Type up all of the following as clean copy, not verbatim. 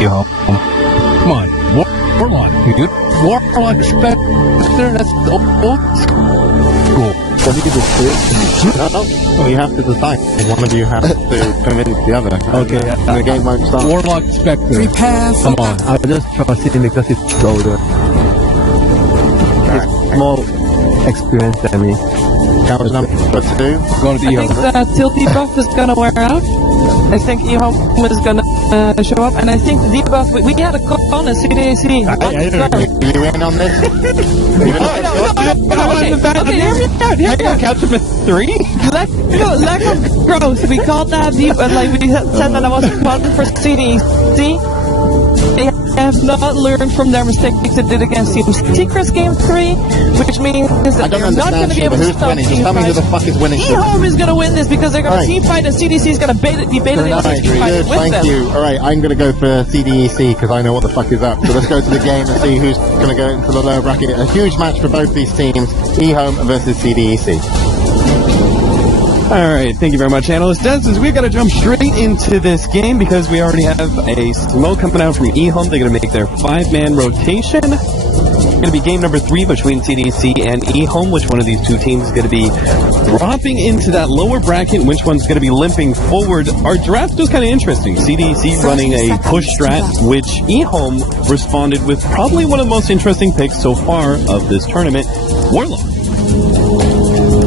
EHOME. Come on, Warlock, dude. Warlock Spectre, that's old school. What do you do? Well, you have to decide. One of you has to convince the other. Okay, the game won't start. Warlock Spectre. Prepare for Come on. I just trust him because he's older. He's more experienced than me. Challenge number 2. Going to the I think EHOME. the tilt debuff is gonna wear out. I think EHOME is gonna show up, and I think the debuff, we had a call on CDEC. You in on this? Okay, hear me out. Catch him at 3? Lack of growth. We called that like we said that I was calling for CDEC. They have not learned from their mistakes they did against Team Secrets Game 3, which means that they're not going to be able to stop winning? Just team tell me who the fuck is winning. EHOME is going to win this because they're going to team fight, and CDC is going to be baited into team fight with Thank them. you. Alright, I'm going to go for CDEC because I know what the fuck is up. So let's go to the game and see who's going to go into the lower bracket. A huge match for both these teams, EHOME versus CDEC. Alright, thank you very much, Analyst Densons. We've got to jump straight into this game because we already have a smoke coming out from EHOME. They're going to make their 5-man rotation. It's going to be game number 3 between CDC and EHOME. Which one of these two teams is going to be dropping into that lower bracket? Which one's going to be limping forward? Our draft was kind of interesting. CDC running a push strat, which EHOME responded with probably one of the most interesting picks so far of this tournament, Warlock.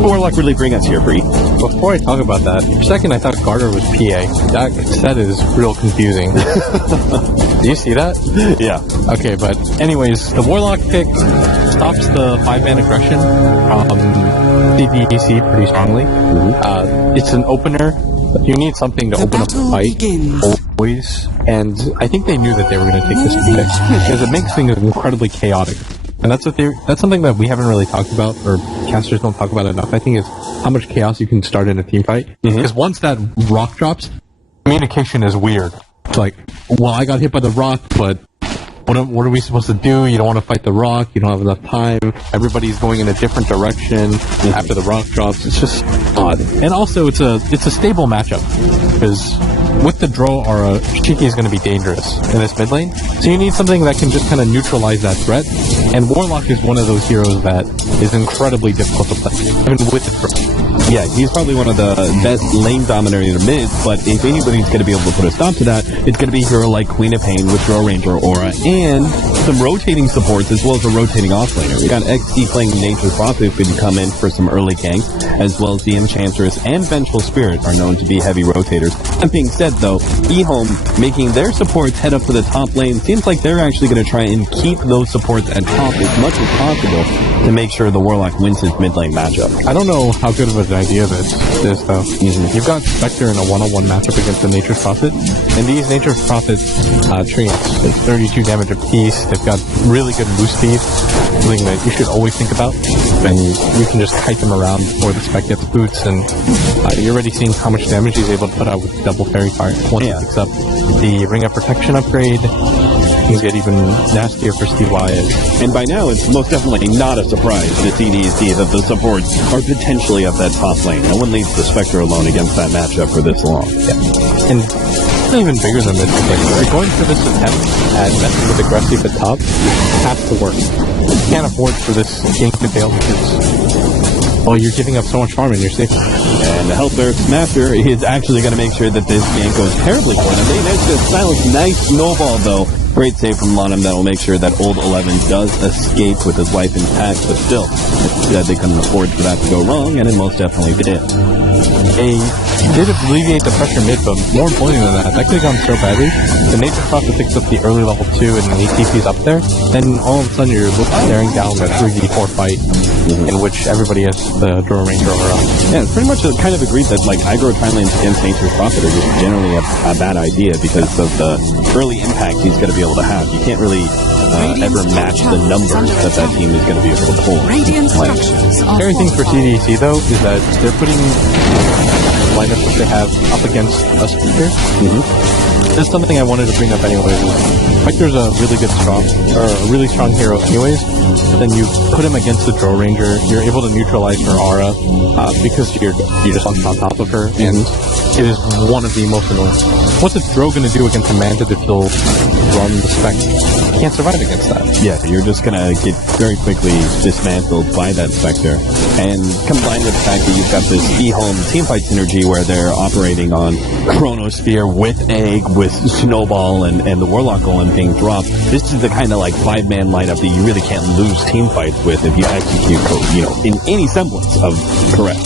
Warlock really bring us here, Bree. Before I talk about that, for a second I thought Carter was PA. That set is real confusing. Do you see that? Yeah. Okay, but anyways, the Warlock pick stops the 5-man aggression from CDEC pretty strongly. It's an opener. You need something to open up the fight, always. And I think they knew that they were going to take this pick because it makes things incredibly chaotic. And that's something that we haven't really talked about, or casters don't talk about enough, I think, is how much chaos you can start in a team fight. Because once that rock drops, communication is weird. It's like, well, I got hit by the rock, but what are we supposed to do? You don't want to fight the rock, you don't have enough time, everybody's going in a different direction after the rock drops. It's just odd. And also, it's a stable matchup, because with the draw aura, Shiki is going to be dangerous in this mid lane. So you need something that can just kind of neutralize that threat. And Warlock is one of those heroes that is incredibly difficult to play, even with the draw. Yeah, he's probably one of the best lane dominators in the mid, but if anybody's going to be able to put a stop to that, it's going to be a hero like Queen of Pain with Draw Ranger Aura, and some rotating supports as well as a rotating offlaner. We got XD playing Nature's Prophet who can come in for some early ganks, as well as the Enchantress and Vengeful Spirit are known to be heavy rotators. That being said, though, EHOME making their supports head up to the top lane seems like they're actually going to try and keep those supports at top as much as possible to make sure the Warlock wins his mid lane matchup. I don't know how good of an idea this is, though. You've got Spectre in a one-on-one matchup against the Nature's Prophet, and these Nature's Prophet treants, it's 32 damage apiece. They've got really good boost speed, something that you should always think about. And you can just kite them around before the Spec gets boots, and you're already seeing how much damage he's able to put out with double fairy fire once he picks up the Ring of Protection upgrade. Things get even nastier for Steve Wyatt. And by now, it's most definitely not a surprise to CDEC that the supports are potentially up that top lane. No one leaves the Spectre alone against that matchup for this long. Yeah. And it's not even bigger than this. Like, you're going for this attempt at messing with aggressive at top, it has to work. You can't afford for this game to fail because, well, you're giving up so much farm and you're safe. And the Hellbear's Master is actually going to make sure that this game goes terribly for him. They managed to silence nice snowball, though. Great save from Lonham that'll make sure that Old 11 does escape with his life intact, but still, they couldn't afford for that to go wrong, and it most definitely did. They did alleviate the pressure mid, but more importantly than that could have gone so badly. The Nature's Prophet picks up the early level 2 and the ATP's up there, then all of a sudden you're staring down a 3v4 fight in which everybody has the Draw Ranger aura. Yeah, it's pretty much kind of agreed that like aggro time lanes against Nature's Prophet are just generally a bad idea because of the early impact he's going to be able to have. You can't really ever match the numbers that team is going to be able to pull. Scary thing for CDEC though is that they're putting lineups that they have up against a speaker. There's something I wanted to bring up anyway. Spectre's a really strong hero anyways. Then you put him against the Drow Ranger, you're able to neutralize her aura, because you're just on top of her, and it is one of the most annoying. What's a Drow gonna do against a Manta that will run the Spec? Can't survive against that. Yeah, you're just gonna get very quickly dismantled by that Spectre. And combined with the fact that you've got this EHOME teamfight synergy where they're operating on Chronosphere with Egg, with Snowball, and the Warlock Golem being dropped, this is the kind of like 5-man lineup that you really can't lose team fights with if you execute, in any semblance of correct.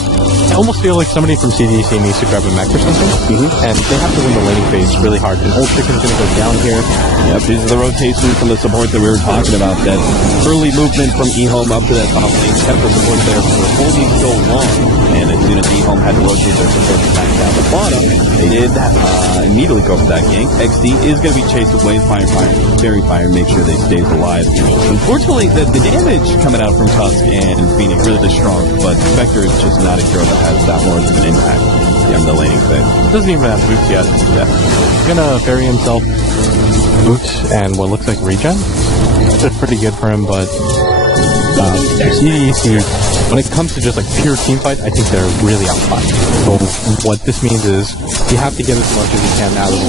I almost feel like somebody from CDEC needs to grab a mech or something, and they have to win the laning phase really hard. And Old Chicken's going to go down here. Yep, these are the rotations from the support that we were talking about. That early movement from EHOME up to that top lane kept the support there for holding so long. And as soon as EHOME had to rotate their support back down the bottom, they did immediately go for that gank. XD is going to be chased away, fire, Fairy Fire, make sure they stays alive. Unfortunately, the damage coming out from Tusk and Phoenix really strong, but Spectre is just not a hero that has that large of an impact in the laning phase. Doesn't even have boots yet. Yeah. He's gonna bury himself boots and what looks like regen. That's pretty good for him, but CDEC, when it comes to just like pure team fight, I think they're really outclassed. So what this means is you have to get as much as you can out of the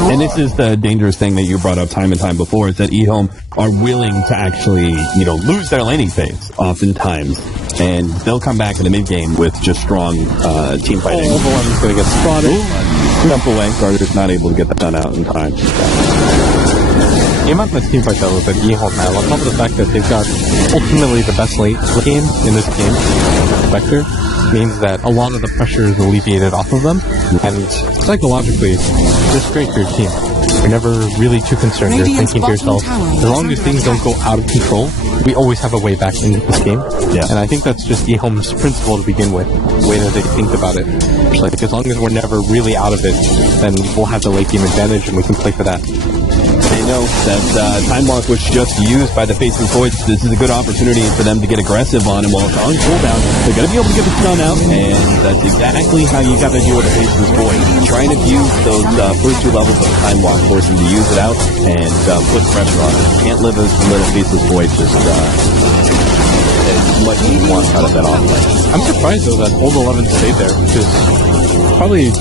win. And this is the dangerous thing that you brought up time and time before, is that EHOME are willing to actually, lose their laning phase oftentimes. And they'll come back in the mid game with just strong team fighting. Everyone's going to get spotted. Jump away. Carter's not able to get that done out in time. The amount of team fight though that EHOME have, on top of the fact that they've got ultimately the best late game in this game, Spectre, means that a lot of the pressure is alleviated off of them, and psychologically, it's great for your team. You're never really too concerned. You're thinking to yourself, as long as things don't go out of control, we always have a way back into this game. Yeah. And I think that's just EHOME's principle to begin with, the way that they think about it. It's like, as long as we're never really out of it, then we'll have the late game advantage and we can play for that. They know that Time Walk was just used by the Faceless Voids. This is a good opportunity for them to get aggressive on him while it's on cooldown. They're going to be able to get the stun out, and that's exactly how you got to deal with the Faceless Void. Trying to use those first 2 levels of Time Walk, force him to use it out, and put pressure on him. Can't live as a little Faceless Void just as much as you want out of that offline. I'm surprised though that Old 11 stayed there, because probably,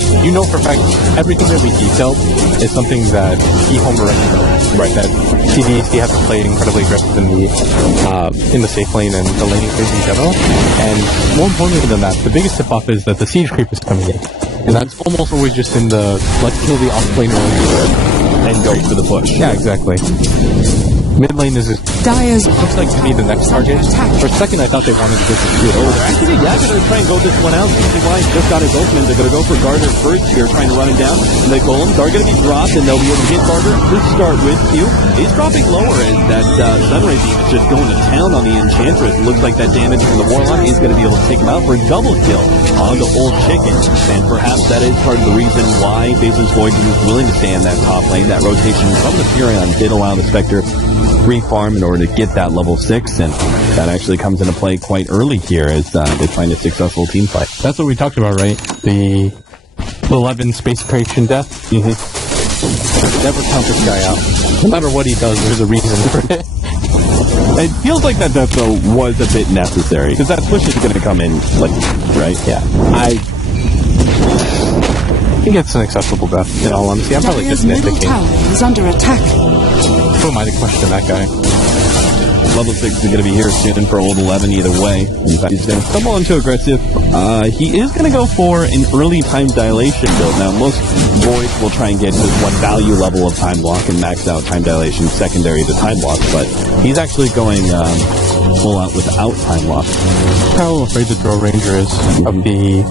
for a fact, everything that we detailed is something that EHOME already knows, right? That CDEC have to play incredibly aggressive in the safe lane and the laning phase in general. And more importantly than that, the biggest tip-off is that the siege creep is coming in. And that's almost always just in the, let's kill the off-lane and go for the push. Yeah, exactly. Mid lane is Dyer's looks like to be the next target. For a second, I thought they wanted to go for Actually, yeah, they're going to try and go this one out. CCY just got his ultimate. They're going to go for Garter first here, trying to run him down. And the golems are going to be dropped, and they'll be able to hit Garter to start with. Q is dropping lower as that Sunray Beam is just going to town on the Enchantress. Looks like that damage from the Warlock is going to be able to take him out for a double kill on the Old Chicken. And perhaps that is part of the reason why Faceless Void was willing to stay in that top lane. That rotation from the Furion did allow the Spectre farm in order to get that level 6, and that actually comes into play quite early here as they find a successful team fight. That's what we talked about, right? The 11 space creation death. Mm-hmm. Never count this guy out. No matter what he does, there's a reason for it. It feels like that death though was a bit necessary, because that push is going to come in, right? Yeah. I think it's an acceptable death, in all honesty. I'm probably just nitpicking. Is under attack. Who am I to question that guy? Level 6 is going to be here soon for Old 11 either way. In fact, he's going to stumble into aggressive. He is going to go for an early time dilation build. Now, most Voids will try and get to one value level of time lock and max out time dilation secondary to time lock, but he's actually going full out without time lock. How afraid the Drow Ranger is of the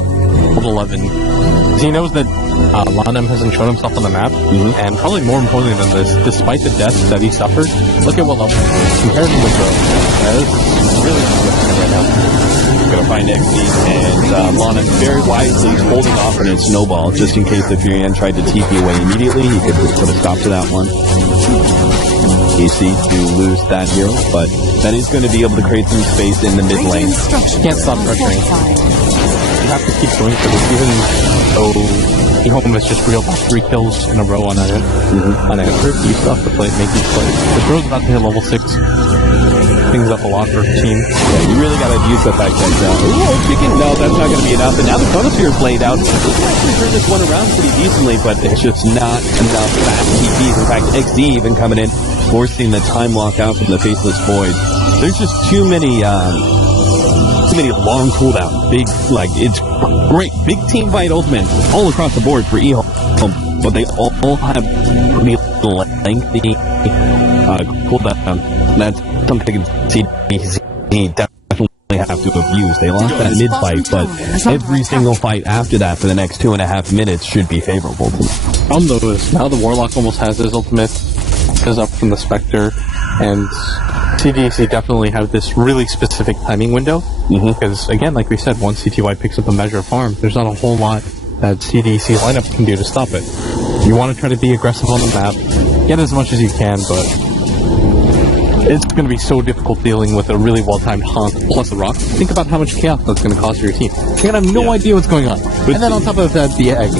Old 11. He knows that Lanem hasn't shown himself on the map, and probably more importantly than this, despite the deaths that he suffered, look at what level he is compared to the Drow. This is really significant right now. He's going to find XP, and Lanem very wisely is holding off on his snowball, just in case the Furion tried to TP away immediately. He could just put a stop to that one. easy to lose that hero, but that is going to be able to create some space in the mid lane. Can't stop pressuring. have to keep going for this, even though EHOME has just reeled off 3 kills in a row on an answer. You still have to make these plays. The throw's about to hit level 6. Things up a lot for the team. Yeah, you really got to use the fact that, no, that's not going to be enough. And now the Chronosphere is played out. We can actually turn this one around pretty decently, but it's just not enough fast TPs. In fact, XD even coming in, forcing the time lock out from the Faceless Void. There's just too many long cooldowns. Big, like, it's great. Big team fight ultimates all across the board for EHOME, but they all have pretty lengthy cooldown. That's something CDEC definitely have to have used. They lost that mid-fight, but every single fight after that for the next 2.5 minutes should be favorable to them. Problem though is now the Warlock almost has his ultimate, is up from the Spectre, and CDEC definitely have this really specific timing window, because again, like we said, once CTY picks up a measure of farm, there's not a whole lot that CDEC lineup can do to stop it. You want to try to be aggressive on the map, get as much as you can, but it's going to be so difficult dealing with a really well-timed Haunt plus a Rock. Think about how much chaos that's going to cause for your team. You're going to have no idea what's going on. And then on top of that, the egg.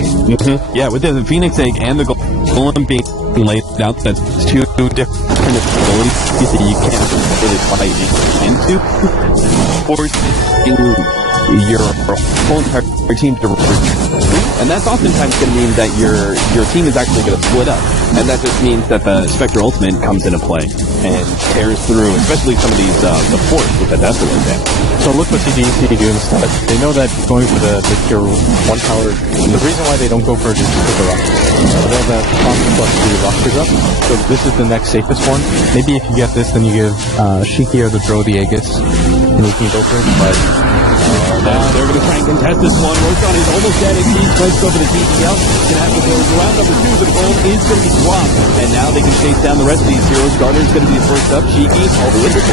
Yeah, with the Phoenix Egg and the Golem being laid out, that's 2 different abilities that you can't really fight into. Forcing your whole entire team to retreat. And that's oftentimes going to mean that your team is actually going to split up. And that just means that the Spectre Ultimate comes into play and tears through, especially some of these, the force with the Desolate damage. So look what CDEC do instead. They know that going for the tier 1 tower, the reason why they don't go for it is because of the rock. They have that constant plus 2 rockers up, so this is the next safest one. Maybe if you get this, then you give Shiki or the Dro the Aegis, and you can go for it, but now they're going to try and contest this one. Roshan is almost dead. He tries to go for the TPL. Going to have to go round number 2, but the goal is going to be swapped. And now they can chase down the rest of these heroes. Garter's going to be the first up. Shiki, all the way to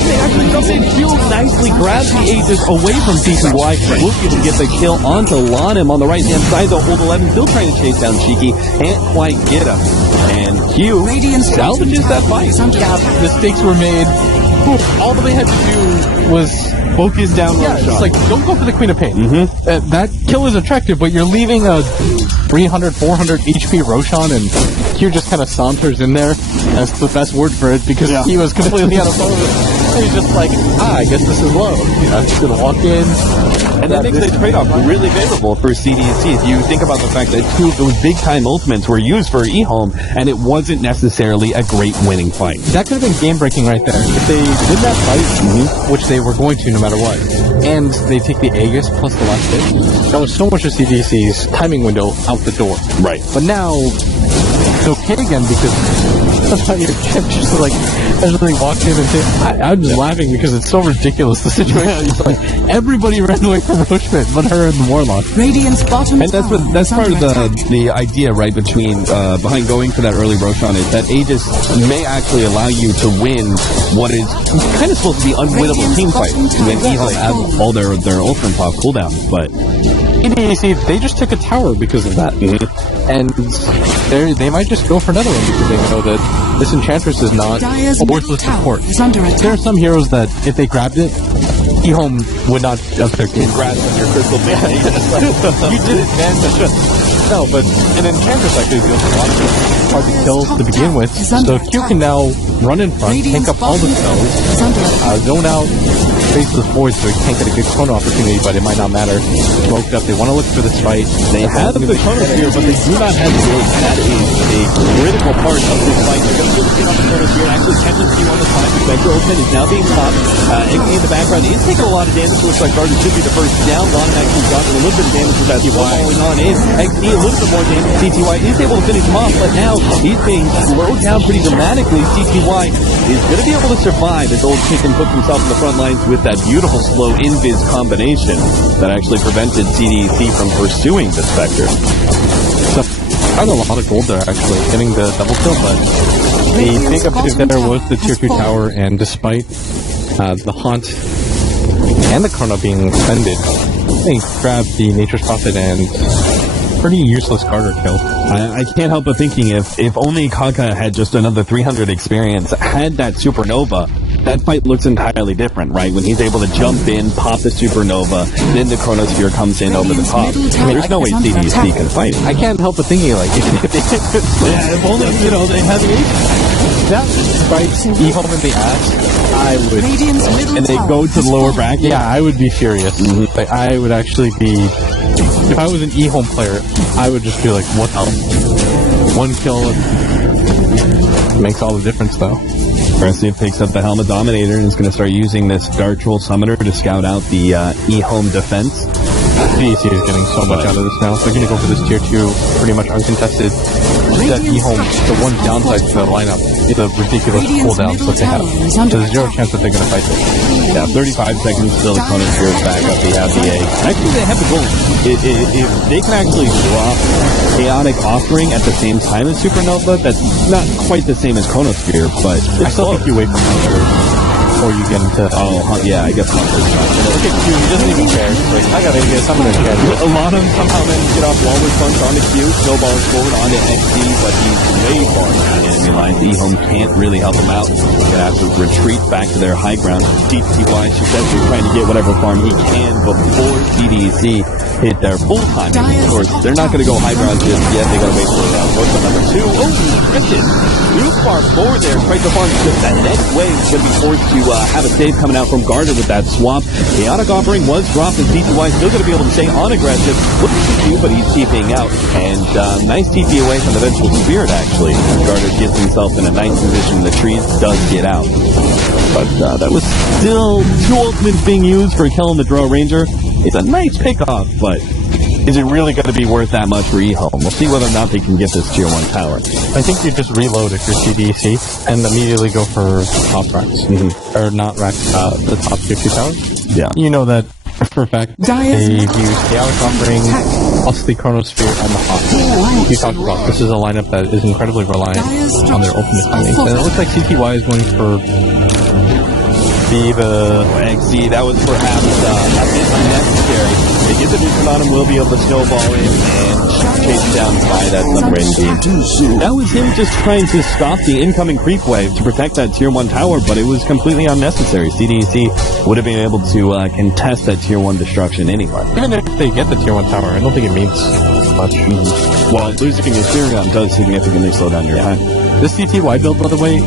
they actually jump in. Shield nicely grabs the Aegis away from CTY. Will be able to get the kill onto Lanim on the right-hand side, though. Hold 11 still trying to chase down Shiki. Can't quite get him. And Q salvages that fight. yeah, mistakes were made. All that they had to do was focus down Roshan. It's like, don't go for the Queen of Pain. That kill is attractive, but you're leaving a 300, 400 HP Roshan, and Q just kind of saunters in there. That's the best word for it, because he was completely out of focus. And he's just like, I guess this is low. I'm just going to walk in. And that makes the trade-off really favorable for CDEC. If you think about the fact that 2 of those big-time ultimates were used for EHOME, and it wasn't necessarily a great winning fight. That could have been game-breaking right there. If they win that fight, which they were going to no matter what, and they take the Aegis plus the last hit, that was so much of CDC's timing window out the door. Right. But now, it's okay again, because that's how your champ just like, everybody walked in and said, I'm just laughing because it's so ridiculous, the situation. It's like, everybody ran away from Roshman, but her and the Warlock. Radiant's bottom And that's part of the idea, right, behind going for that early Roshan, is that Aegis may actually allow you to win what is kind of supposed to be unwinnable team fights when EHOME have all their ultimate pop cooldowns, but CDEC, they just took a tower because of that. And they might just go for another one because they know that this Enchantress is not a worthless support. There are some heroes that, if they grabbed it, EHOME would not up their game. congrats on your crystal ball. You did it, man. No, but an Enchantress actually deals a lot of hard to kill to begin with. So Q can now run in front, take up all the spells, zone out, face the void so he can't get a good chrono opportunity, but it might not matter. Smoked up, they want to look for this fight. They have the chrono here, but they do not have the build. That is a critical part of this fight. They're going to get off the chrono here. Actually, catches Q on the side. The Spectre Ultimate is now being popped. XD in the background. He's taking a lot of damage. Looks like Garden should be the first down. Lon actually got a little bit of damage with that falling on in. XD a little bit more damage. CTY is able to finish him off, but now he's being slowed down pretty dramatically. CTY is going to be able to survive as Old Chicken puts himself in the front lines with that beautiful slow invis combination that actually prevented CDEC from pursuing the Spectre. So, I had a lot of gold there actually, getting the double kill, but the big objective there was the tier 2 tower, and despite the Haunt and the Chrono being expended, they grabbed the Nature's Prophet and pretty useless Carter kill. I can't help but thinking if only Kaka had just another 300 experience, had that Supernova, that fight looks entirely different, right? When he's able to jump in, pop the supernova, then the chronosphere comes in over the top. I mean, there's no way CDEC can fight him. I can't help but thinking, like, If only, they had the that bites EHOME in the ass, I would. and they go to the lower bracket. Yeah, I would be furious. Like, I would actually be. If I was an EHOME player, I would just be like, what the? One kill makes all the difference, though. Garcia picks up the Helmet Dominator and is going to start using this Dark Troll Summoner to scout out the EHOME defense. CDEC is getting so much out of this now. They're going to go for this tier 2, pretty much uncontested. That EHOME, the one downside to the lineup is the ridiculous cooldowns that they have. So there's zero chance that they're going to fight this. Yeah, 35 seconds till the chronosphere is back up. They have the egg. Actually, they have the gold. If they can actually drop Chaotic Offering at the same time as Supernova, that's not quite the same as Chronosphere, but I still think you wait for before you get into. Yeah, I guess Hunter's not. Look at Q, he doesn't even care. Like, I gotta get someone to catch. A lot of them somehow manage to get off Walrus Punch onto Q, snowballs forward onto XD, but he's way far behind enemy lines. EHOME can't really help him out. He's gonna have to retreat back to their high ground. DTY successfully trying to get whatever farm he can before CDEC hit their full time. Of course, they're not gonna go high ground just yet. They gotta wait for Rosa number 2. Oh, Christian! Too far forward there. Tries to farm just that next wave. He's gonna be forced to have a save coming out from Garda with that swap. Chaotic Offering was dropped, and DTY still going to be able to stay on aggressive. Looking to do, but he's TPing out. And nice TP away from the Vengeful Spirit, actually. Garda gets himself in a nice position. The trees does get out. But that was still 2 ultimates being used for killing the Draw Ranger. It's a nice pickoff, but is it really going to be worth that much for EHOME? We'll see whether or not they can get this tier 1 tower. I think you just reload if you're CDEC and immediately go for top racks. Or not racks, the top tier 2 towers. Yeah. You know that for a fact. They've used Chaotic Offering, plus the Chronosphere and the Hawk. You talked about this is a lineup that is incredibly reliant on their ultimate timing. And it looks like CTY is going for the XZ, that was perhaps a bit unnecessary. They get the neutron on him, will be able to snowball in and chase down by that Sunray team. That was him just trying to stop the incoming creep wave to protect that tier 1 tower, but it was completely unnecessary. CDEC would have been able to contest that tier 1 destruction anyway. Even if they get the tier 1 tower, I don't think it means much. Well, losing a Asterion does significantly slow down your time. This CTY build, by the way,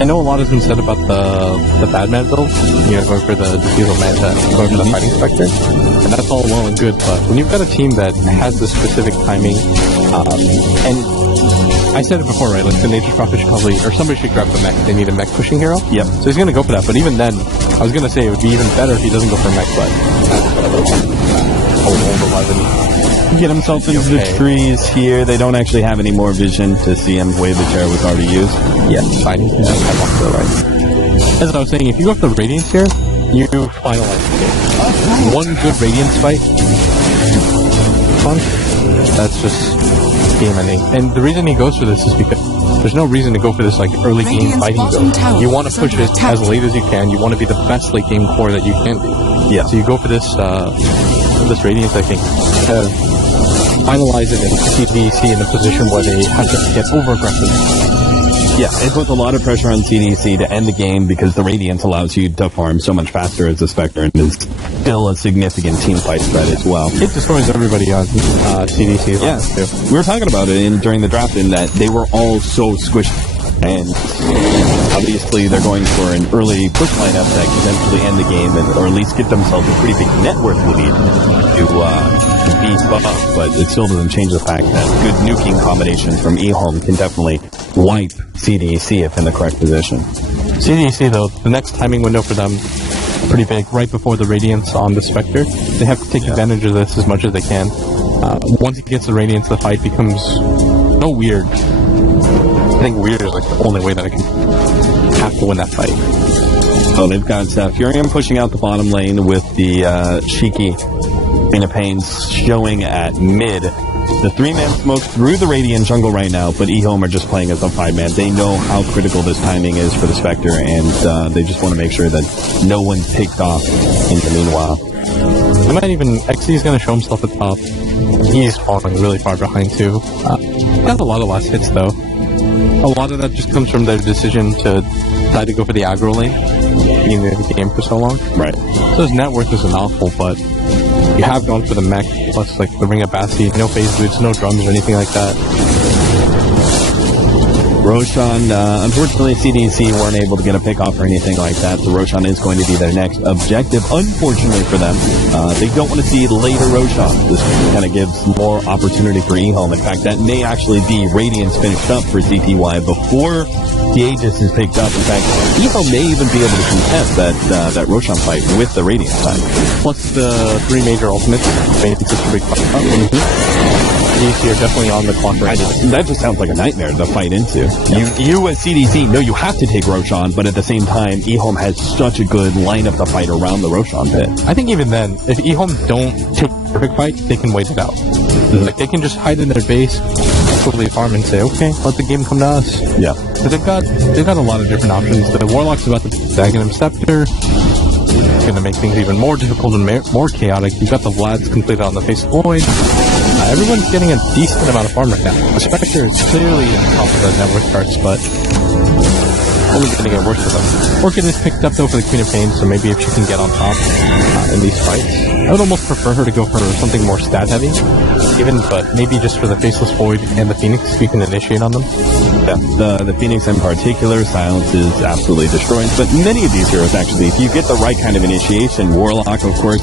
I know a lot has been said about the Badman build, going for the Diesel Manta, going for the Fighting Spectre, and that's all well and good, but when you've got a team that has this specific timing, and I said it before, right, like the Nature's Prophet should probably, or somebody should grab the mech, they need a mech pushing hero. Yep. So he's gonna go for that, but even then, I was gonna say it would be even better if he doesn't go for mech, but old 11. Get himself into the trees here. They don't actually have any more vision to see him. Wave the chair was already used. Yeah, fine. As I was saying, if you go for the Radiance here, you finalize the game. One good Radiance fight, that's just game ending. And the reason he goes for this is because there's no reason to go for this like early game fighting build. You want to push it as late as you can. You want to be the best late game core that you can be. Yeah. So you go for this this Radiance, I think, to finalize it and CDEC in a position where they have to get over aggressive. Yeah, it puts a lot of pressure on CDEC to end the game because the Radiance allows you to farm so much faster as a Spectre and is still a significant team fight threat as well. It destroys everybody on CDC. Yeah, we were talking about it during the draft in that they were all so squished. And obviously they're going for an early push lineup that can eventually end the game or at least get themselves a pretty big net worth lead to beat up, but it still doesn't change the fact that good nuking combination from EHOME can definitely wipe CDEC if in the correct position. CDEC though, the next timing window for them pretty big, right before the Radiance on the Spectre. They have to take advantage of this as much as they can. Once he gets the Radiance, the fight becomes so weird. I think weird is like the only way that I can have to win that fight. Oh, they've got Furion pushing out the bottom lane with the Shiki in a Pains showing at mid. The 3-man smoke through the Radiant jungle right now, but EHOME are just playing as a 5-man. They know how critical this timing is for the Spectre, and they just want to make sure that no one's picked off in the meanwhile. I might even, XC is going to show himself at top. He's falling really far behind too. Got a lot of last hits though. A lot of that just comes from their decision to decided to go for the aggro lane, being in the game for so long. Right. So his net worth isn't awful, but you have gone for the mech, plus like the Ring of Basti, no phase boots, no drums or anything like that. Roshan, unfortunately, CDEC weren't able to get a pick off or anything like that, so Roshan is going to be their next objective. Unfortunately for them, they don't want to see later Roshan. This kind of gives more opportunity for EHOME. In fact, that may actually be Radiance finished up for CPY before the Aegis is picked up. In fact, EHOME may even be able to contest that Roshan fight with the Radiance side. Plus the 3 major ultimates, making such a big fight. CDEC are definitely on the clock right now. That just sounds like a nightmare to fight into. You as CDC know you have to take Roshan, but at the same time, EHOME has such a good lineup to fight around the Roshan pit. I think even then, if EHOME don't take the perfect fight, they can wait it out. Like, they can just hide in their base, totally farm and say, okay, let the game come to us. Yeah. But they've got a lot of different options. The Warlock's about to Dagenham Scepter. It's going to make things even more difficult and more chaotic. You've got the Vlads completed on the Face of Void. Everyone's getting a decent amount of farm right now. The Spectre is clearly in the top of the network charts, but only going to get worse for them. Orchid is picked up though for the Queen of Pain, so maybe if she can get on top in these fights. I would almost prefer her to go for something more stat heavy, but maybe just for the Faceless Void and the Phoenix, you can initiate on them. Yeah, the Phoenix in particular, silence is absolutely destroying. But many of these heroes, actually, if you get the right kind of initiation, Warlock, of course,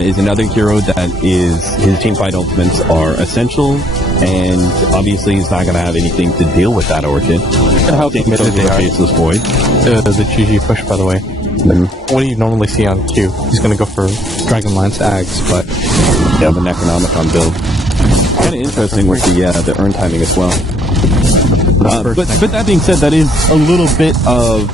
is another hero that his team fight ultimates are essential, and obviously he's not going to have anything to deal with that Orchid. How they the Faceless Void. The GG push, by the way. What do you normally see on Q? He's going to go for Dragonlance Ags, but yeah, the Necronomicon build. Kind of interesting with the earn timing as well. But that being said, that is a little bit of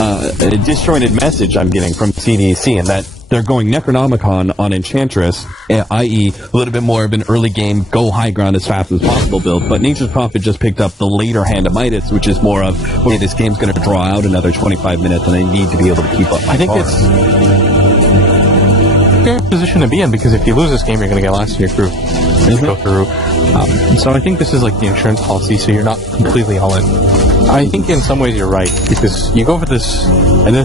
a disjointed message I'm getting from CDEC, in that they're going Necronomicon on Enchantress, i.e. a little bit more of an early game, go high ground as fast as possible build, but Nature's Prophet just picked up the later Hand of Midas, which is more of, okay, this game's going to draw out another 25 minutes and I need to be able to keep up. I think it's a fair position to be in, because if you lose this game, you're going to get last in your group. Go through. So I think this is like the insurance policy, so you're not completely all in. I think in some ways you're right, because you go for this, and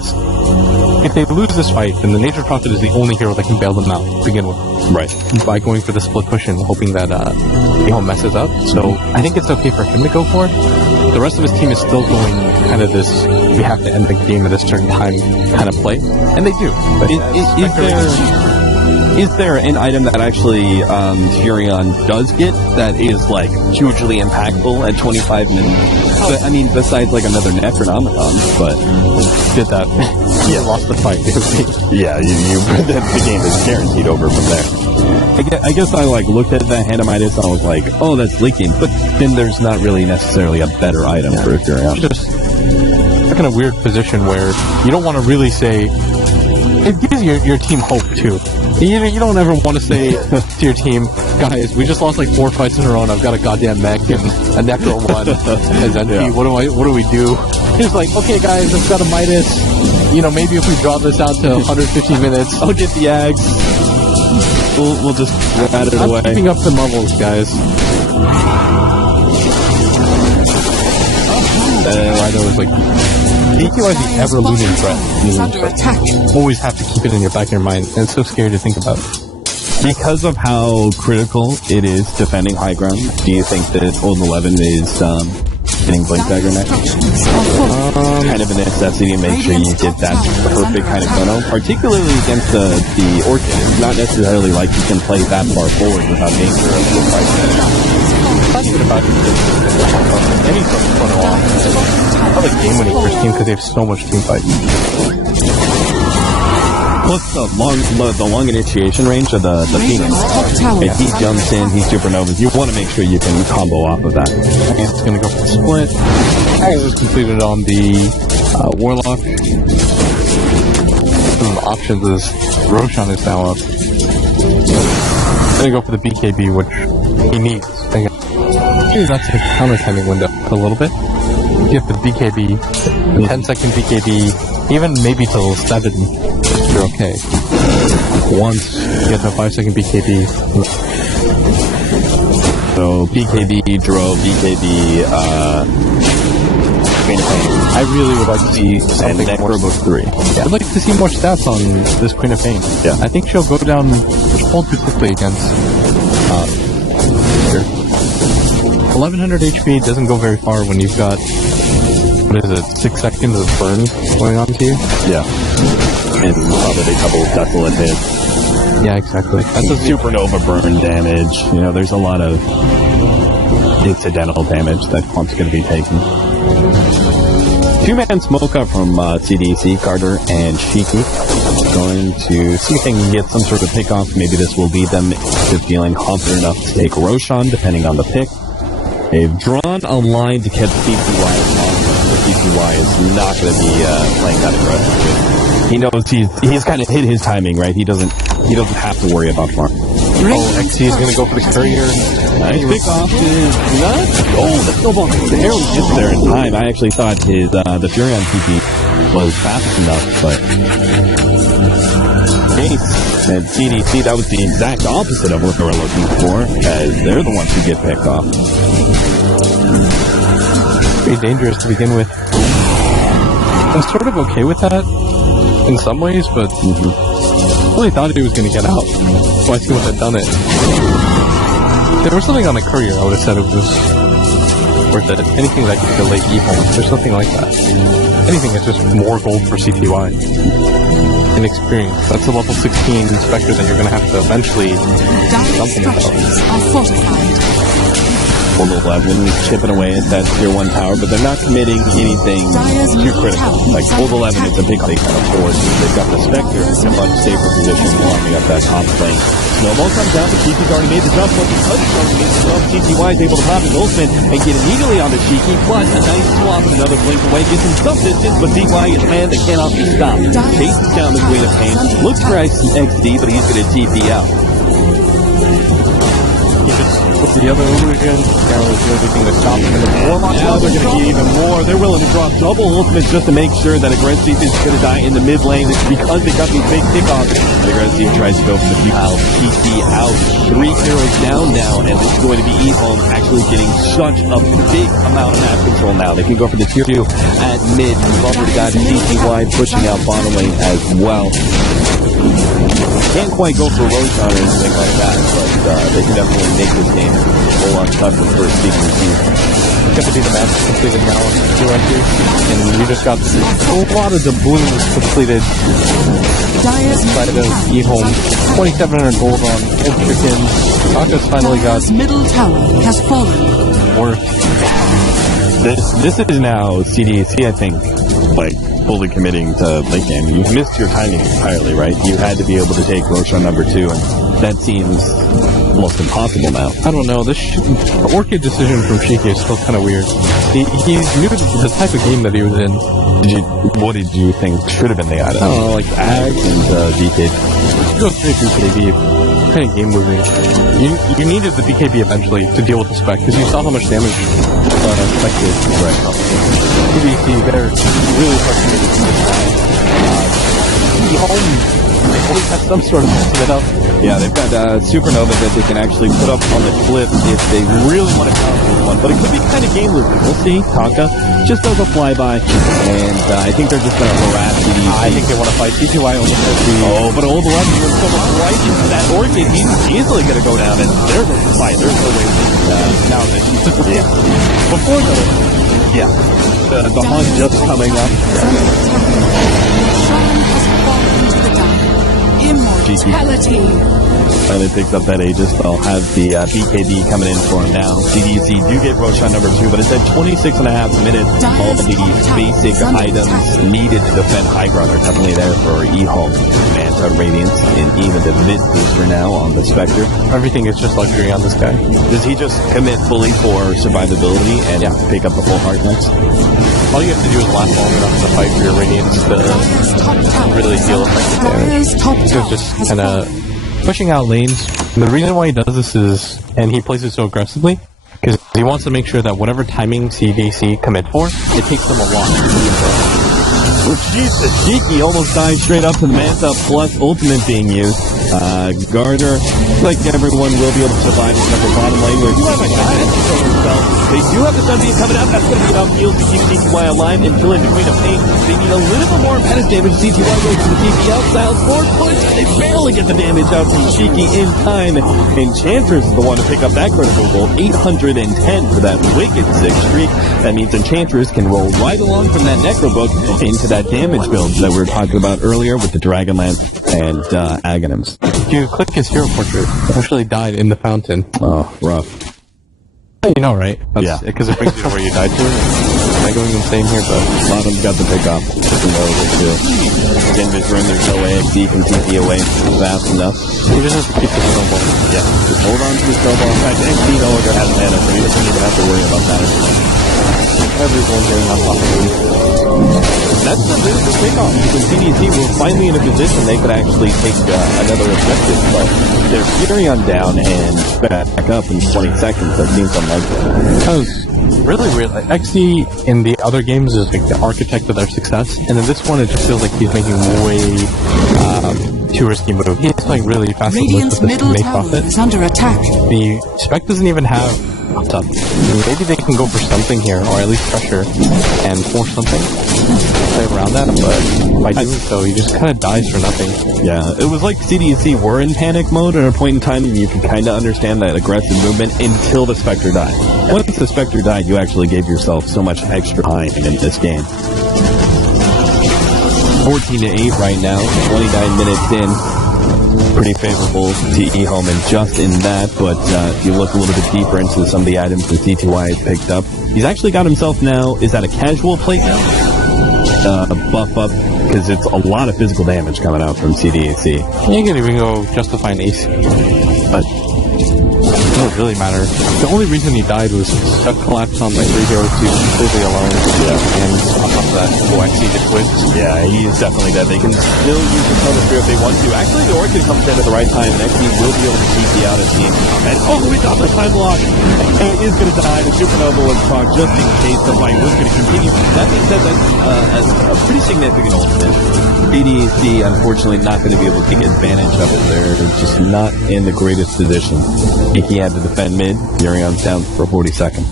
if they lose this fight, then the Nature's Prophet is the only hero that can bail them out to begin with. Right. By going for the split push and hoping that EHOME messes up. So I think it's okay for him to go for it. The rest of his team is still going kind of this, we have to end the game at a certain time kind of play. And they do. But is there an item that actually Furion does get that is like hugely impactful at 25 minutes? But, I mean, besides like another Necronomicon, but did that. Yeah, lost the fight. Yeah, the game is guaranteed over from there. I guess I like looked at that Hand of Midas and I was like, oh, that's leaking. But then there's not really necessarily a better item for Furion. Just like in a weird position where you don't want to really say. It gives your team hope too. You don't ever want to say to your team, guys, we just lost like 4 fights in a row and I've got a goddamn mech and a Necro 1 as NP. Yeah. What do we do? It's like, okay guys, I've got a Midas. You know, maybe if we draw this out to 150 minutes, I'll get the Ags. We'll just rat it away. I'm keeping up the levels, guys. I know it's like DQI is the ever-looming threat. Always have to keep it in your back of your mind, and it's so scary to think about. Because of how critical it is defending high ground, do you think that Old 11 is getting Blink Dagger next? Kind of a necessity to make sure you get that perfect kind of chrono, particularly against the Orchid. It's not necessarily like you can play that far forward without danger of the fight. Not even about any sort of chrono off. I like game-winning first team because they have so much team fight. Plus the long initiation range of the Phoenix. If he jumps in, he supernovas. You want to make sure you can combo off of that. He's going to go for the split. Ags is completed on the Warlock. Some options is Roshan is now up. Going to go for the BKB, which he needs. Maybe that's a counter timing window a little bit. You have the BKB, the 10-second BKB, even maybe till 7. You're okay. Once you get the 5-second BKB. So BKB, Dro, BKB, Queen of Pain. I really would like to see And something next more. Robo 3. I'd like to see more stats on this Queen of Pain. Yeah. I think she'll go down all too quickly against here. 1100 HP doesn't go very far when you've got, what is it, 6 seconds of burn going on to you? Yeah. And probably a couple of desolate hits. Yeah, exactly. That's a supernova burn damage. You know, there's a lot of incidental damage that Clump's going to be taking. Two-man smoke up from CDEC, Carter, and Shiki. Going to see if they can get some sort of pick off. Maybe this will lead them to feeling confident enough to take Roshan, depending on the pick. They've drawn a line to catch CTY as possible, but CTY is not going to be playing that aggressive. He knows he's kind of hit his timing, right? He doesn't have to worry about farm. Oh, XC is going to go for the courier. Nice pick off is not. Oh, the snowball barely gets there in time. I actually thought his the Furion TP was fast enough, but Ace and CDC, that was the exact opposite of what they were looking for, as they're the ones who get picked off. Pretty dangerous to begin with. I'm sort of okay with that in some ways, but I really thought he was going to get out. So I see what had done it. If there was something on the courier, I would have said it was worth it. Anything that could delay EHOME, there's something like that. Anything that's just more gold for CTY. And experience. That's a level 16 Spectre that you're going to have to eventually do something about. Are fortified. Full 11 chipping away at that tier 1 tower, but they're not committing anything too critical. Like Full 11 is a big leap of course. They've got the Spectre in a much safer position warming up that top lane. Snowball comes down, but Shiki's already made the jump, but because he's already made the jump, CTY is able to pop his ultimate and get immediately onto Shiki, plus a nice swap and another blink away, gets him some distance, but CTY is man that cannot be stopped. Chases down the Queen of Pain, looks for XD, but he's going to TP out. With the other illusion, Carol is doing everything to stop him. Now they're going to get even more. They're willing to drop double ultimates just to make sure that Aggressive is going to die in the mid lane. It's because they got these big kickoffs. Aggressive tries to go for the few out. TP out. 3 heroes down now, and this is going to be EHOME actually getting such a big amount of map control now. They can go for the tier 2 at mid. We've already got CTY pushing out bottom lane as well. Can't quite go for Roshan or anything like that, but they can definitely make this game a whole lot tougher for CDEC. It's going to be the match completed now on 2-2, and we just got a lot of the balloons completed inside of EHOME. 2,700 gold on Old Chicken. Taka's finally got Middle tower has fallen. worth. This is now CDEC, I think, like, fully committing to late game. You've missed your timing entirely, right? You had to be able to take Roshan number 2, and that seems almost impossible now. I don't know, this Orchid decision from Shiki is still kind of weird. He knew the type of game that he was in. What did you think should have been the item? I don't know, like Ags and BKB. go straight through KB. Kind of game moving. You needed the BKB eventually to deal with the spec, because you saw how much damage spec did. Right. CDC, they're really frustrated with this guy. EHOME, they always have some sort of set up. Yeah, they've got Supernova that they can actually put up on the cliff if they really want to counter this one. But it could be kind of game losing. We'll see. Taka just does a flyby, and I think they're just going to harass CDEC. I think they want to fight CTY almost as the... Oh, but Old 11 was so much right into that Orchid. He's easily going to go down, and there's a fight. There's no way now that she's... Yeah. Before the... Yeah. The hunt just coming up. Immortality. Finally picks up that Aegis. They'll have the BKB coming in for him now. CDEC do get Roshan number 2, but it's at 26.5 minutes. All of the basic items needed to defend high ground are definitely there for EHOME. Manta, Radiance, and even the mid booster now on the Spectre. Everything is just luxury on this guy. Does he just commit fully for survivability and pick up the full heart next? All you have to do is last long enough to fight for your Radiance to really deal effective damage. So just kind of pushing out lanes. And the reason why he does this is, and he plays it so aggressively, because he wants to make sure that whatever timing CDEC commit for, it takes them a lot. Oh, Jesus, Shiki almost died straight up to the Manta plus ultimate being used. Garter, like everyone will be able to survive except for bottom lane where you have a guy that yourself They do have the Sunbeam coming out. That's going to be enough heals to keep CTY alive and killing the Queen of Pain. They need a little bit more menace damage. CTY goes to the TP out. Styles forward push. They barely get the damage out from Shiki in time. Enchantress is the one to pick up that critical gold. 810 for that wicked 6 streak. That means Enchantress can roll right along from that Necrobook into that damage build that we were talking about earlier with the Dragonlance and Aghanims. You click his hero portrait. Actually died in the fountain. Oh, rough. You know, right? Yeah. Because it brings you to where you died to. Am I going insane here? But Bottom's got the pick up. Just know this too. Again, this room, there's no way XD can TP away fast enough. he just has to keep the snowball. Yeah. Just hold on to the snowball. In fact, XD no longer has mana, so he doesn't even have to worry about that. Everyone getting on top of him. That's the beautiful takeoff because CDC were finally in a position they could actually take another objective, but they're Furion down and back up in 20 seconds. That seems unlikely. Because really weird. Like, XD in the other games is like the architect of their success, and in this one it just feels like he's making way too risky moves. He's playing really fast Radiant's with middle make tower profit. is under attack. The spec doesn't even have top. Maybe they can go for something here, or at least pressure and force something. Play around that, but by doing so, he just kind of dies for nothing. Yeah, it was like CDC were in panic mode at a point in time, and you could kind of understand that aggressive movement until the Spectre died. Once the Spectre died, you actually gave yourself so much extra time in this game. 14-8 right now, 29 minutes in. Pretty favorable to EHOME and just in that, but if you look a little bit deeper into some of the items that CTY has picked up, he's actually got himself now, is that a casual plate now? Buff up, because it's a lot of physical damage coming out from CDEC. You can even go justify an AC, but it doesn't really matter. The only reason he died was a collapse on like 3 heroes he's completely alone. Yeah. And on top of that, OXC just whips. Yeah, he is definitely dead. They can still use the Chrono Spear if they want to. Actually, the Orchid comes in at the right time. Next team will be able to TP out his team. And we got the time lock. And it is going to die. The Supernova was proc just in case the fight was going to continue. That being said, that's a pretty significant ultimate. CDEC, unfortunately, not going to be able to take advantage of it. They're just not in the greatest position. He had to defend mid. Furion's down for 40 seconds.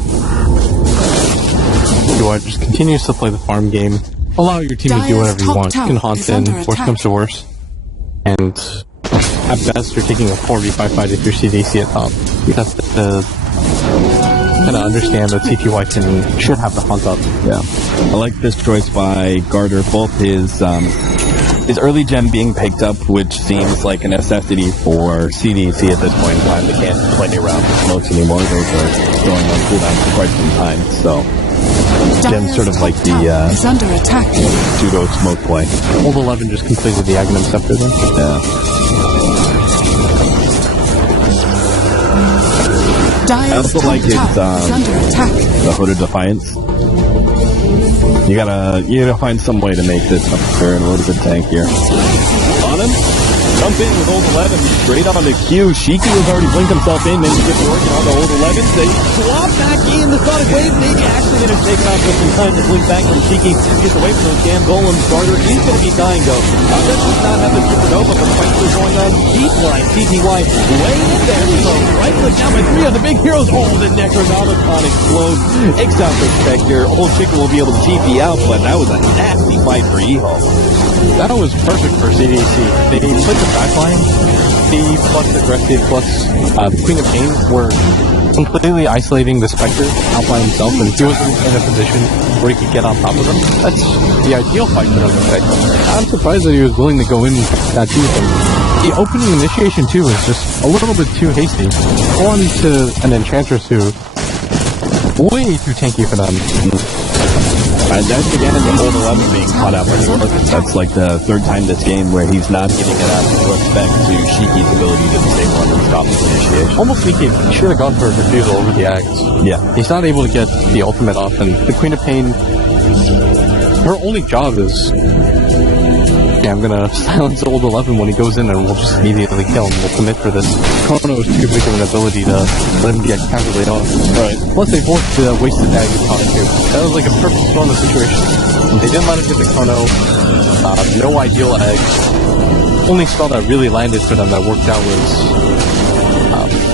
Dua just continues to play the farm game. Allow your team to do whatever you want. You can haunt in, worst comes to worst. And at best, you're taking a 4v5 fight if you're CDC at top. You have to kind of understand that CTY should have the hunt up. Yeah. I like this choice by Garter. Both his early gem being picked up, which seems like a necessity for CDC at this point in time. They can't play around with smokes anymore. Those are going on cooldown for quite some time. So gem's sort of like the is under attack. pseudo smoke play. Old 11 just completed the Aghanim Scepter then. Yeah. I also like his the Hooded Defiance. You gotta find some way to make this turn a little bit tankier. On him, jump in with old 11, straight on the Q. Shiki was already blinked himself in, managed to get working on the old 11. They swap back in the Sonic Wave. They actually get it taken off just in time to blink back when Shiki gets away from those damn golems. Garter is going to be dying though. This does not have the Supernova, but the fight is going on deep line. CTY way in there, so right click down by 3 of the big heroes. Oh, the Necronomicon explodes. Exile for Spectre. Old Chicken will be able to TP out, but that was a nasty fight for EHOME. That was perfect for CDC. They put the backline, the plus aggressive plus Queen of Pain were completely isolating the Spectre out by himself, and if he wasn't in a position where he could get on top of them, that's the ideal fight for them to take. I'm surprised that he was willing to go in that deep, and the opening initiation too was just a little bit too hasty. On to an Enchantress who way too tanky for them. That's again the old 11 being caught out by the Orchid. That's like the third time this game where he's not giving it out with respect to Shiki's ability to disable and stop his initiation. Almost like he should have gone for a refusal over the Axe. Yeah. He's not able to get the ultimate off, and the Queen of Pain, her only job is, I'm gonna silence old 11 when he goes in, and we'll just immediately kill him. We'll commit for this. Chrono is too big of an ability to let him get casually off. Right. Plus they forced the wasted Aghanim on it too. That was like a perfect storm of situation. They didn't let him get the Chrono. No ideal eggs. Only spell that really landed for them that worked out was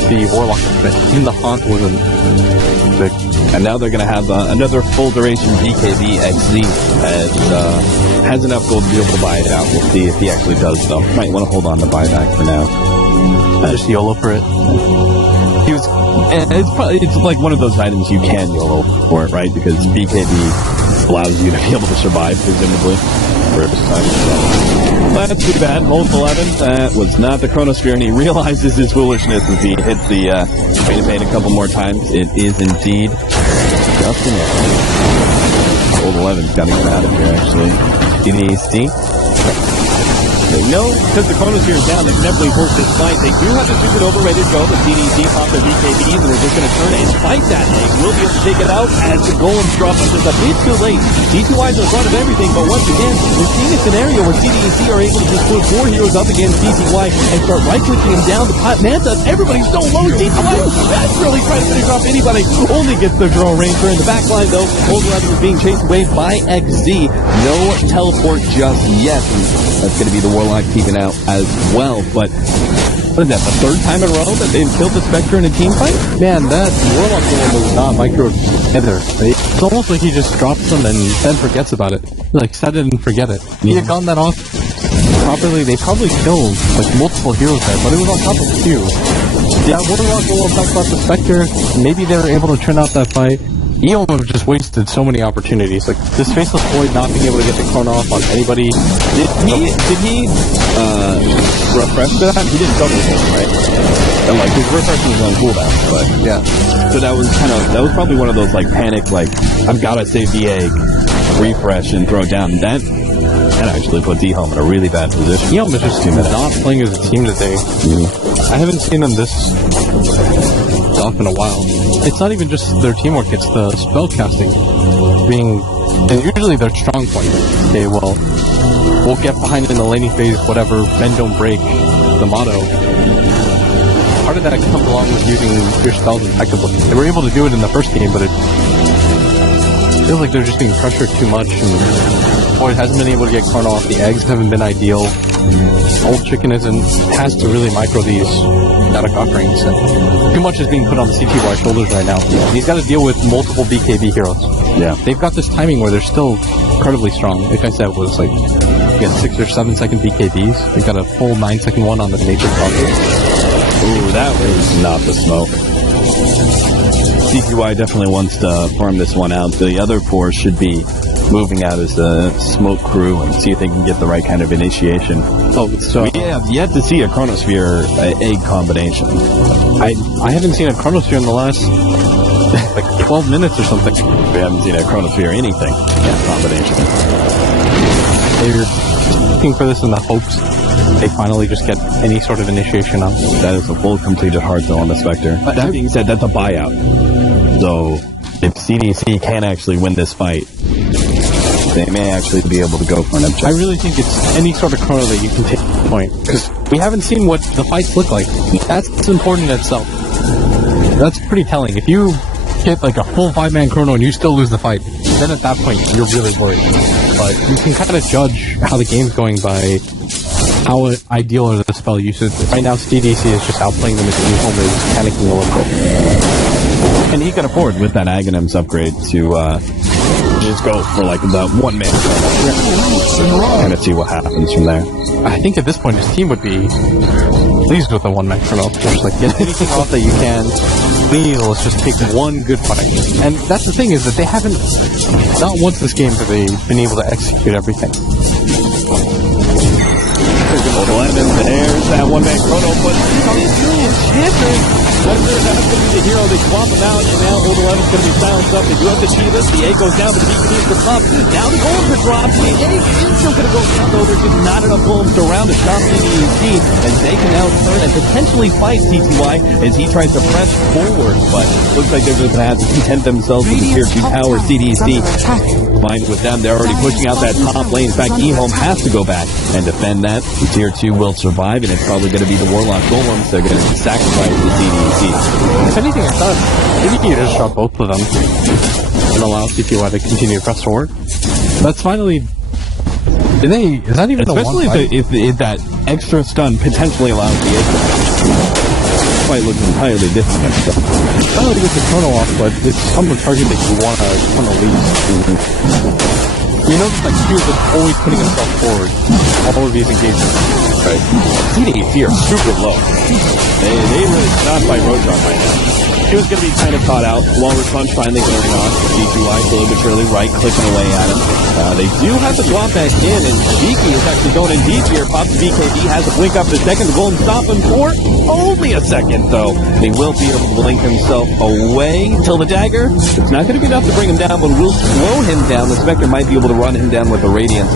the Warlock bit. Even the Haunt wasn't big. And now they're going to have another full duration BKB XZ as has enough gold to be able to buy it out. We'll see if he actually does, though. Might want to hold on to buyback for now. Just YOLO for it. He was. It's like one of those items you can YOLO for it, right? Because BKB allows you to be able to survive, presumably. First time. So. That's too bad. Ult 11. That was not the Chronosphere, and he realizes his foolishness as he hits the Rain of Pain a couple more times. It is indeed just an error. Ult 11's got to get out of here, actually. CDEC. They know because the Chronosphere is down, they can definitely force this fight. They do have the Supernova ready to go, but CDEC pop their BKBs, and they're just going to turn and fight that egg. We'll be able to take it out as the Golems drop us just a bit too late. D2Y's in front of everything, but once again, we're seeing a scenario where CDEC are able to just put 4 heroes up against D2Y and start right-clicking him down. The pot Manta, everybody's so low. D2Y, that's really trying to finish off anybody. Only gets their drone ranger in the back line, though. Ult 11 is being chased away by XZ. No teleport just yet, and that's going to be the Warlock keeping out as well, but what is that, the third time in a row that they've killed the Spectre in a team fight? Man, that Warlock game was not micro either. It's almost like he just drops them and then forgets about it. Like, set it and forget it. He had gotten that off properly, they probably killed like multiple heroes there, but it was on top of a few. Yeah, Warlock will talk about the Spectre. Maybe they were able to turn out that fight. EHOME have just wasted so many opportunities. Like, this Faceless Void not being able to get the chrono off on anybody. Did he refresh that? He didn't double hold, right? And like, his refresh was on cooldown, but Yeah. so that was probably one of those like panic, like, I've got to save the egg, refresh and throw down. That actually puts EHOME in a really bad position. EHOME is just not playing as a team today. I haven't seen them this off in a while. It's not even just their teamwork, it's the spell casting being, and usually their strong point. Okay, well, we'll get behind in the laning phase, whatever, bend don't break, the motto. Part of that comes along with using your spells impeccably. They were able to do it in the first game, but it feels like they're just being pressured too much, and Void hasn't been able to get chrono off, the eggs haven't been ideal. Old Chicken has to really micro these static offerings, and too much is being put on the CTY shoulders right now. He's got to deal with multiple BKB heroes. Yeah. They've got this timing where they're still incredibly strong. Like I said, it was like, you got 6 or 7 second BKBs. They've got a full 9 second one on the Nature Prophet. Ooh, that was not the smoke. CTY definitely wants to farm this one out. The other 4 should be moving out as a smoke crew and see if they can get the right kind of initiation. So We have yet to see a Chronosphere egg combination. I haven't seen a Chronosphere in the last like 12 minutes or something. We haven't seen a Chronosphere anything combination. They're looking for this in the hopes they finally just get any sort of initiation on. That is a full completed heart though on the Spectre. That being said, that's a buyout. So if CDC can actually win this fight, they may actually be able to go for an objective. I really think it's any sort of chrono that you can take to the point, because we haven't seen what the fights look like. That's important in itself. That's pretty telling. If you hit like a full 5-man chrono and you still lose the fight, then at that point you're really worried. But you can kind of judge how the game's going by how ideal are the spell usage. Right now CDC is just outplaying them as EHOME is panicking a little bit. And he can afford with that Aghanims upgrade to just go for like the 1-man chrono. Kind of see what happens from there. I think at this point his team would be pleased with a 1-man chrono. Just like get anything off that you can. Please, let's just take one good fight. And that's the thing, is that they haven't, not once this game have they been able to execute everything. There's that 1-man chrono, but that's going to be the hero. They swap him out, and now Ult 11's going to be silenced up. They do have the Chivas. The egg goes down, but the BKB is up. Now the golems are dropped. The egg is still going to go down, though. There's just not enough golems to round to stop CDEC, and they can now turn and potentially fight CTY as he tries to press forward. But looks like they're just going to have to content themselves with the tier 2 tower. CDEC fine with them. They're already pushing out that top lane. In fact, EHOME has to go back and defend that. The tier 2 will survive, and it's probably going to be the Warlock Golems. They're going to sacrifice the CDEC. If anything, I thought maybe you just drop both of them and allow CTY to continue to press forward. That's finally. Is that even especially a one if that extra stun potentially allows the egg to fight looks entirely different. So. I don't think it's a chrono off, but it's some target that you want to leave. You know, like Hughes is always putting himself forward. All of these engagements. Right. CDEC are super low. They really cannot fight Roshan right now. He was going to be kind of caught out. Walrus Punch finally going off. GTY slowly but surely right clicking away at him. They do have to drop back in, and Shiki is actually going in deep here. Pops BKB has to blink up the second. The golden stop him for only a second, though. He will be able to blink himself away till the dagger. It's not going to be enough to bring him down, but will slow him down. The Spectre might be able to run him down with the Radiance.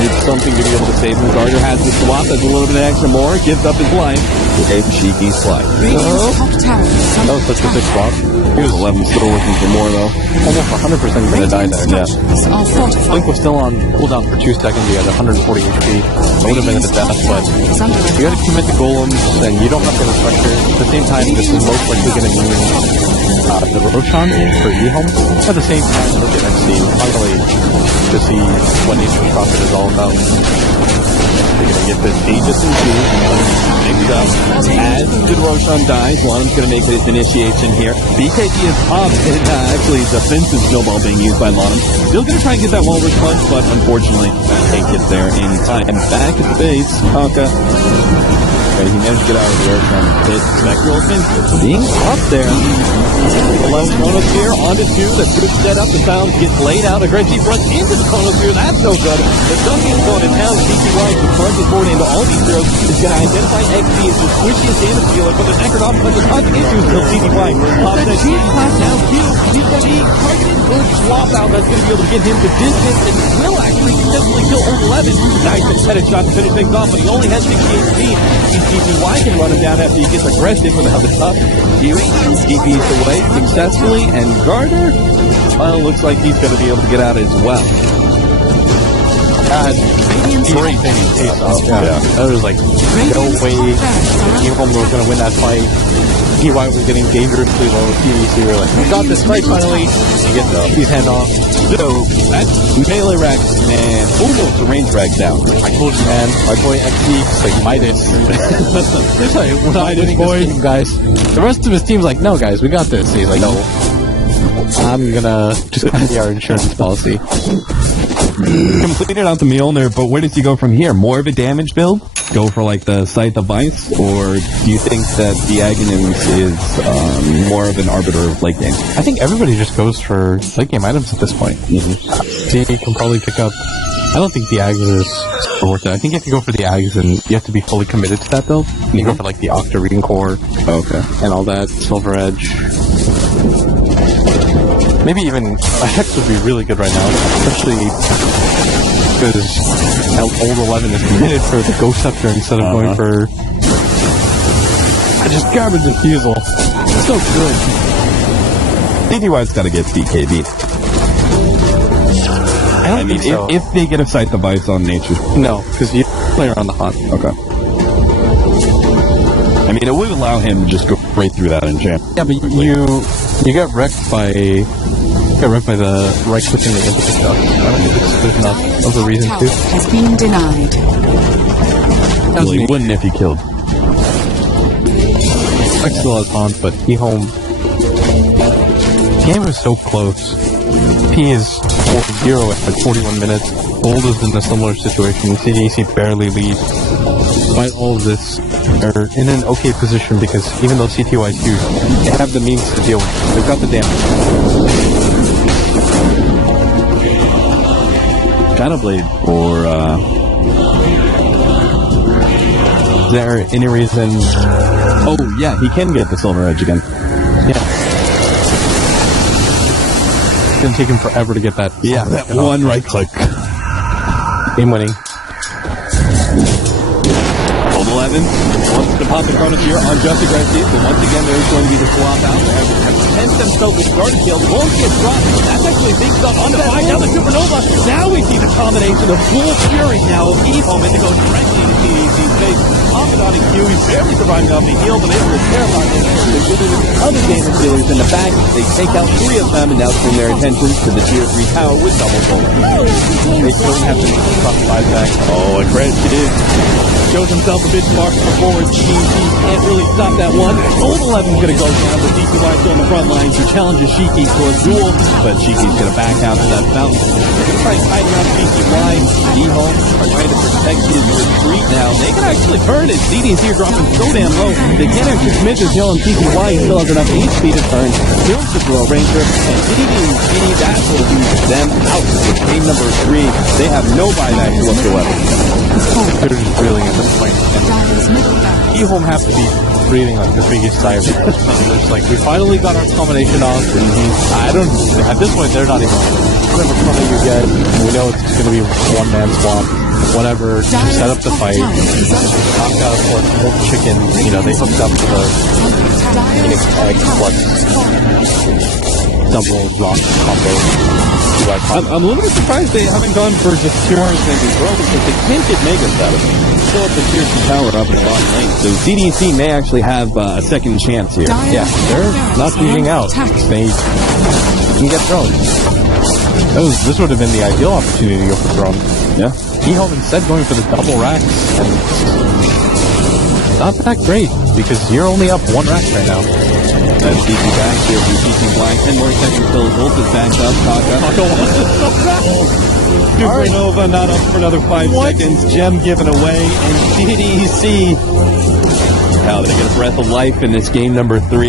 Needs something to be able to save him. Garter has the swap, has a little bit extra more, gives up his life. Gave Shiki slide. Radiant's top tower is That was such a big swap. He was 11, still looking for more though. Almost 100% going to die there, yeah. structures are fortified. Blink was still on cooldown for 2 seconds. You had 140 HP. Would have been at the death, but Is under you got to commit the golems, and you don't have the reflector. At the same time, this is most likely going to mean the Roshan for EHOME. At the same time, look at XC. Finally, to see what Nature's Prophet is all about. They're going to get this Aegis in 2. Mixed up. As the Roshan dies, Lanham's going to make his initiation here. BKB is popped, and actually defensive snowball being used by Lanham. Still going to try and get that Walrus Punch, but unfortunately can't get there in time. And back at the base, Kaka. Okay, he managed to get out of the Roshan pit. Spectral offensive being up there. 11 Chronosphere onto 2. The group set up. The sound gets laid out. Aggressive runs into the Chronosphere. That's no good. The Dungeon's going to town. CTY is plunging forward into all these heroes. Is going to identify XP as the squishiest damage dealer, but the Necrodon punches causing issues until CTY pops that G class now kills. He's going to be targeted for a swap out that's going to be able to get him to distance, and will actually successfully kill 11. Nice and headed shot to finish things off, but he only has 60 HP. CTY can run him down after he gets aggressive without the top. DP's away successfully, and Garter, well, looks like he's going to be able to get out as well. Great thing in case off. Yeah. That was like, no way EHOME was going to win that fight. TY was getting dangerously low with CDEC. We were like, we got this fight finally. You get his hand off. So, that's melee Rex, man. Almost a range Rex down. I told you, man. My boy XD, like Midas. We're not winning this game, guys. The rest of his team's like, no, guys, we got this. He's like, no. I'm gonna just copy our insurance policy. Completed out the Mjolnir, but where does he go from here? More of a damage build? Go for like the Scythe of Vice? Or do you think that the Aghanims is more of an arbiter of late game? I think everybody just goes for late game items at this point. He can probably pick up. I don't think the Ags is worth it. I think if you go for the Ags, and you have to be fully committed to that build. You go for like the Octarine Core, and all that, Silver Edge. Maybe even Hex would be really good right now, especially because old 11 is committed for the Ghost Scepter instead of going for just garbage refusal. It's so good. CDY's got to get BKB. I mean, so. if they get a Scythe of Vice on Nature. No, because you play around the hunt. Okay. I mean, it would allow him to just go right through that enchant. Yeah, but you get wrecked by the right click in the impetus stuff. I don't think there's enough of a reason to. Has been denied. Well, he wouldn't if he killed. Like still has taunt, but EHOME. The game is so close. P is 4-0 at like 41 minutes. Gold is in a similar situation. CDEC barely leads. Despite all of this, they're in an okay position because even though CTY is huge, they have the means to deal with it. They've got the damage. Shadowblade or is there any reason? Oh yeah, he can get the Silver Edge again. Yeah. It's gonna take him forever to get that. Yeah, that one right click. Game winning. Old 11 wants to pop the Chronosphere on just aggressive, but once again there's going to be the swap out. They have tense themselves with Garden Kill. Won't get dropped. That's actually a big stuff on the fight. Now the Supernova. Now we see the combination of full fury now of EHOME and to go directly into CDEC's face. Popping Q, he's barely surviving off the heal, but able to terrify him. They're giving other damage dealers in the back. They take out 3 of them and now turn their attention to the tier 3 tower with double gold. They don't have to make the top 5 back. Oh, aggressive. Shows himself a bit bit far forward. GG can't really stop that one. Old 11's going to go down, but DPY still on the front lines. He challenges Shiki for a duel, but Shiki's going to back out to that fountain. They're going to try and hide around DPY. EHOME are trying to protect his retreat now. They can actually turn it. CDC are dropping so damn low. They can't actually commit this hill, and DPY still has enough HP to turn. Kills the Drill Ranger, and CDC, that will do them out. It's game number 3. They have no buyback whatsoever. They're just reeling at this point. Dyer's middle barracks. EHOME have to be breathing like the biggest sigh of relief. It's like, we finally got our combination off. I don't, at this point, they're not even, whatever cover you get, we know it's going to be one-man swap, whatever, just set up the fight, knock out a whole chicken, you know, they hooked up to the Phoenix Egg plus double rock combo. I'm a little bit surprised they haven't gone for just Cures and Control because they can't get Megas out of it. Still up the Cures and Power up in the bottom lane. So CDC may actually have a second chance here. Yeah, they're not losing out. They can get thrown. This would have been the ideal opportunity to go for throne. Yeah. EHOME instead going for the double racks. And not that great because you're only up 1 rack right now. That's DP back here from TC Black. 10 more seconds till his ult is back up. Supernova not up for another 5 seconds. Gem given away. And CDEC. How they get a breath of life in this game number 3.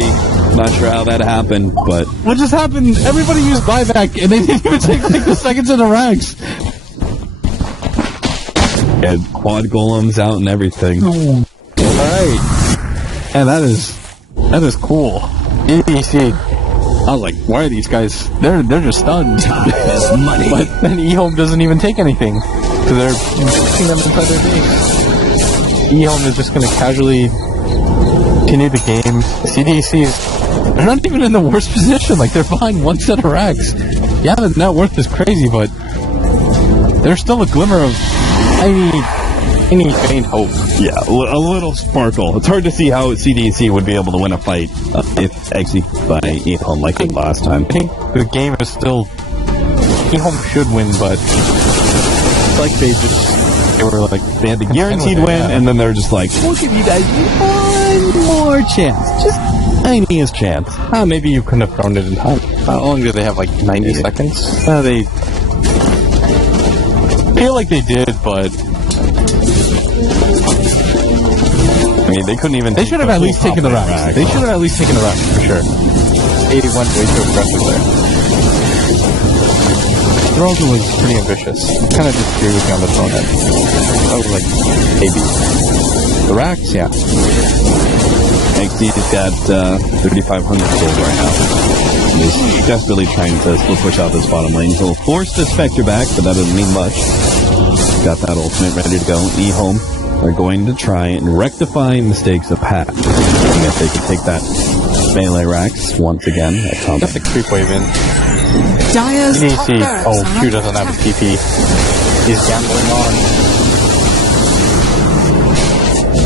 Not sure how that happened, but. What just happened? Everybody used buyback and they didn't even take like the seconds in the racks. And quad golems out and everything. Alright. And that is cool. EDC. I was like, why are these guys? They're just stunned. Money. But then EHOME doesn't even take anything because they're pushing them inside their base. EHOME is just going to casually continue the game. CDC they're not even in the worst position. Like they're behind 1 set of racks. Yeah, the net worth is crazy, but there's still a glimmer of any faint hope. Yeah, a little sparkle. It's hard to see how CDC would be able to win a fight if actually by EHOME like it last time. I think the game is still EHOME should win, but it's like they had the guaranteed win, and then they're just like, we'll give you guys one more chance, just tiniest chance. Maybe you couldn't have thrown it in time. How long do they have? Like 90 seconds? They feel like they did, but. I mean, they couldn't even. They should have at least taken the racks. They should have at least taken the racks for sure. 81 way too aggressive there. Rosa was pretty ambitious. Kind of disagree with you on the throne end. I was like, maybe. The racks, yeah. XD has got 3,500 gold right now. He's desperately trying to still push out this bottom lane. He'll force the Spectre back, but that doesn't mean much. Got that ultimate ready to go. EHOME are going to try and rectify mistakes of past. If they can take that melee racks once again. Got the creep wave in. Dyer's top EDC. barracks Oh, are Q under doesn't have his attack. TP. He's gambling on.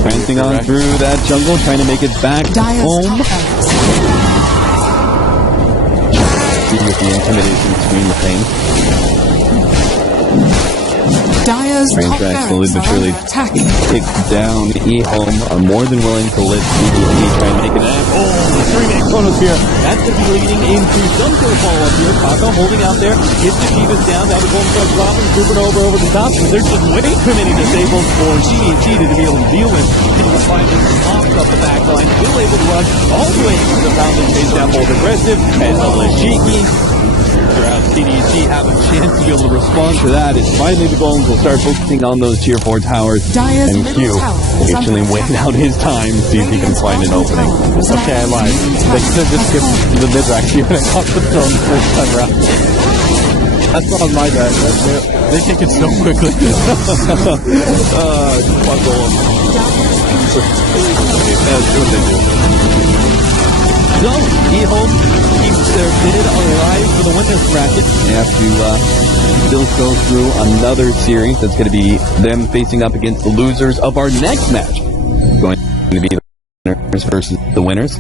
Prancing on through that jungle, trying to make it back Dyer's home. top barracks. With the intimidation between the things. Dyer's top Ranger slowly barracks but are surely under attack. takes down EHOME, are more than willing to let CDC try and make it happen. Oh, the 3-man Chronos here. That's going to be leading into some sort of follow-up here. Kako holding out there. Gets the Shivas down. Now the Golden starts dropping. Supernova over the top. There's just way too many disables for CDC to be able to deal with. People finally mops up the back line. Still able to run all the way to the fountain. Chase down both aggressive and the Lashiki. CDC have a chance to be able to respond to that. It's finally the Golems will start focusing on those tier 4 towers. Dyer's And middle Q tower will is actually under wait attack. out his time, see if he can find an opening. Okay, I lied. They should have just skipped the mid-rack even and got the throne the first time around. That's not my bad. They take it so quickly. Fuck Golem. That's what they do. So, EHOME keeps their bid alive for the winners bracket. They have to still go through another series that's going to be them facing up against the losers of our next match. Going to be the winners versus the winners.